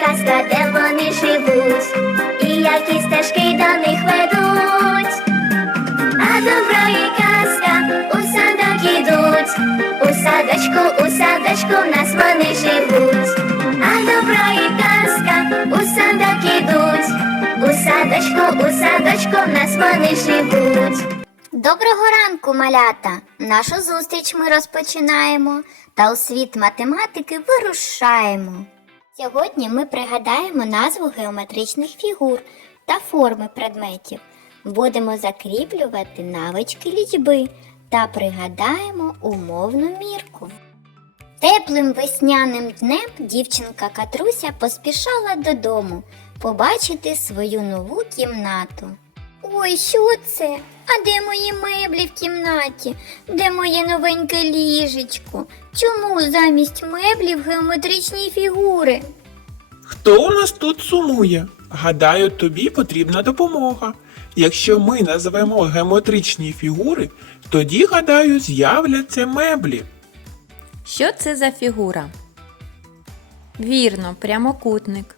казка, де вони живуть, і які стежки до них ведуть. А добро і казка у садок ідуть, у садочку, у садочку в нас вони живуть. А добро і казка у садок ідуть, у садочку, у садочку в нас вони живуть. Доброго ранку, малята! Нашу зустріч ми розпочинаємо та у світ математики вирушаємо. Сьогодні ми пригадаємо назву геометричних фігур та форми предметів. Будемо закріплювати навички лічби та пригадаємо умовну мірку. Теплим весняним днем дівчинка Катруся поспішала додому побачити свою нову кімнату. Ой, що це? А де мої меблі в кімнаті? Де моє новеньке ліжечко? Чому замість меблів геометричні фігури? Хто у нас тут сумує? Гадаю, тобі потрібна допомога. Якщо ми назвемо геометричні фігури, тоді, гадаю, з'являться меблі. Що це за фігура? Вірно, прямокутник.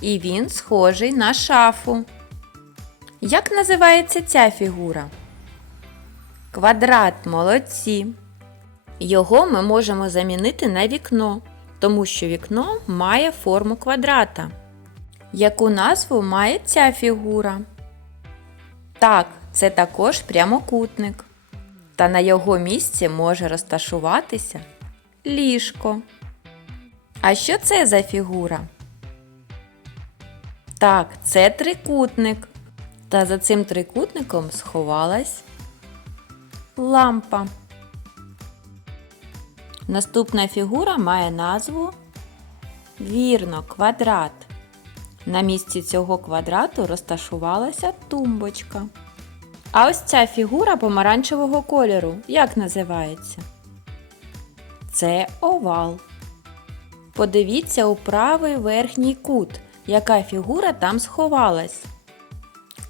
І він схожий на шафу. Як називається ця фігура? Квадрат молодці. Його ми можемо замінити на вікно, тому що вікно має форму квадрата. Яку назву має ця фігура? Так, це також прямокутник. Та на його місці може розташуватися ліжко. А що це за фігура? Так, це трикутник. Та за цим трикутником сховалась лампа. Наступна фігура має назву Вірно, квадрат. На місці цього квадрату розташувалася тумбочка. А ось ця фігура помаранчевого кольору як називається? Це овал. Подивіться у правий верхній кут, яка фігура там сховалась.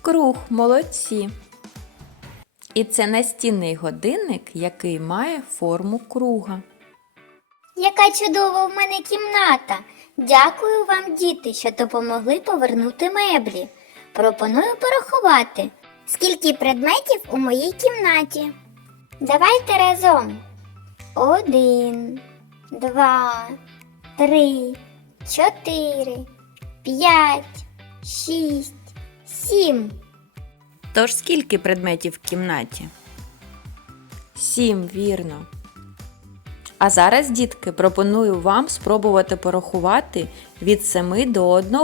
Круг молодці. І це настінний годинник, який має форму круга. Яка чудова в мене кімната! Дякую вам, діти, що допомогли повернути меблі. Пропоную порахувати, скільки предметів у моїй кімнаті. Давайте разом. Один, два, три, чотири, п'ять, шість, сім. Тож скільки предметів в кімнаті? Сім, вірно. А зараз, дітки, пропоную вам спробувати порахувати від 7 до 1.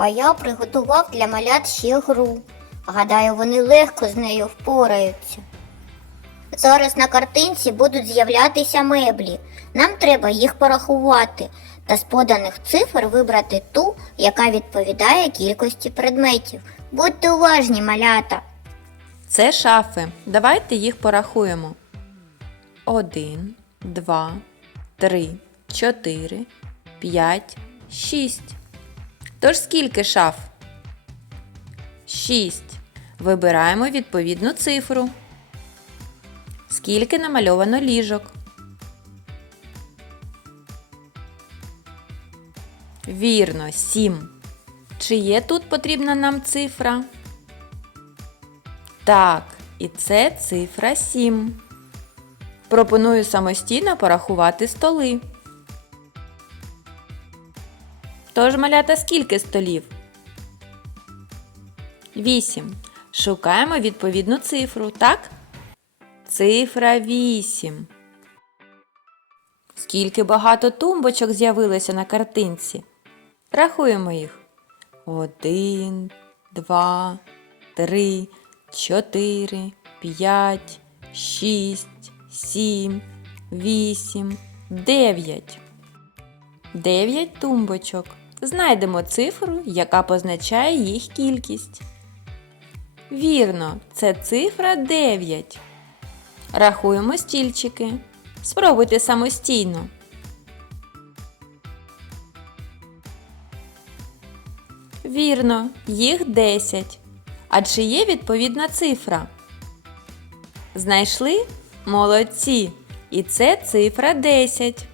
А я приготував для малят ще гру. Гадаю, вони легко з нею впораються. Зараз на картинці будуть з'являтися меблі. Нам треба їх порахувати та з поданих цифр вибрати ту, яка відповідає кількості предметів. Будьте уважні, малята. Це шафи. Давайте їх порахуємо. 1, 2, 3, 4, 5, 6. Тож скільки шаф? 6. Вибираємо відповідну цифру. Скільки намальовано ліжок? Вірно, 7. Чи є тут потрібна нам цифра? Так, і це цифра 7. Пропоную самостійно порахувати столи. Тож, малята, скільки столів? 8. Шукаємо відповідну цифру, так? Цифра 8. Скільки багато тумбочок з'явилося на картинці? Рахуємо їх. Один, два, три, чотири, п'ять, шість, сім, вісім, дев'ять. Дев'ять тумбочок. Знайдемо цифру, яка позначає їх кількість. Вірно, це цифра 9. Рахуємо стільчики. Спробуйте самостійно. Вірно, їх 10. А чи є відповідна цифра? Знайшли? Молодці! І це цифра 10.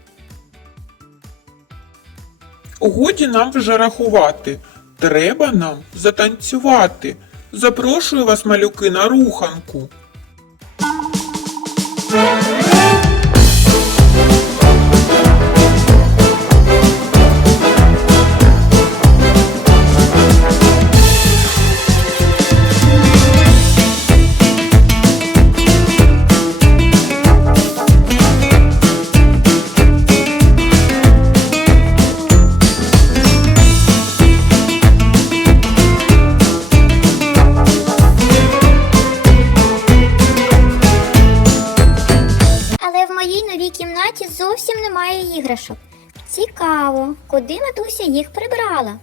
Годі нам вже рахувати. Треба нам затанцювати. Запрошую вас, малюки, на руханку. Куди матуся їх прибрала?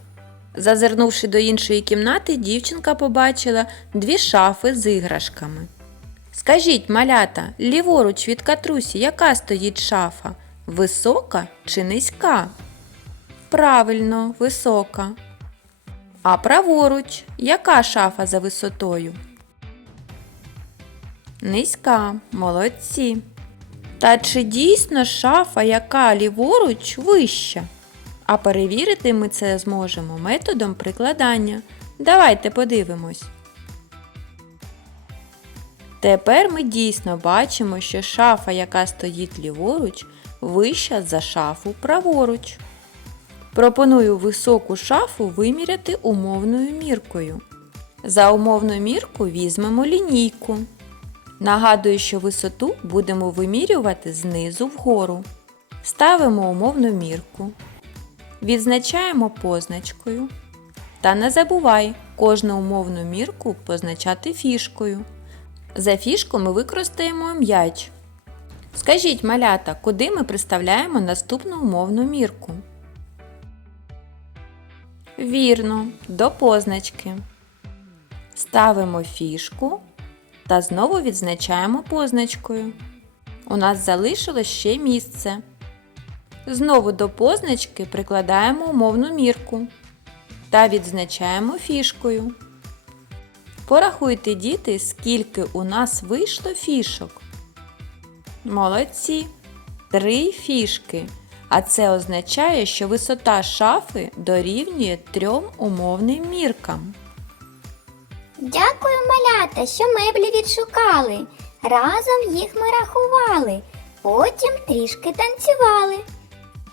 Зазирнувши до іншої кімнати, дівчинка побачила дві шафи з іграшками. Скажіть, малята, ліворуч від катрусі, яка стоїть шафа? Висока чи низька? Правильно, висока. А праворуч, яка шафа за висотою? Низька, молодці. Та чи дійсно шафа, яка ліворуч, вища? А перевірити ми це зможемо методом прикладання. Давайте подивимось. Тепер ми дійсно бачимо, що шафа, яка стоїть ліворуч, вища за шафу праворуч. Пропоную високу шафу виміряти умовною міркою. За умовну мірку візьмемо лінійку. Нагадую, що висоту будемо вимірювати знизу вгору. Ставимо умовну мірку. Відзначаємо позначкою. Та не забувай кожну умовну мірку позначати фішкою. За фішку ми використаємо м'яч. Скажіть, малята, куди ми приставляємо наступну умовну мірку? Вірно, до позначки. Ставимо фішку та знову відзначаємо позначкою. У нас залишилось ще місце. Знову до позначки прикладаємо умовну мірку та відзначаємо фішкою. Порахуйте, діти, скільки у нас вийшло фішок. Молодці! Три фішки. А це означає, що висота шафи дорівнює трьом умовним міркам. Дякую, малята, що меблі відшукали. Разом їх ми рахували, потім трішки танцювали.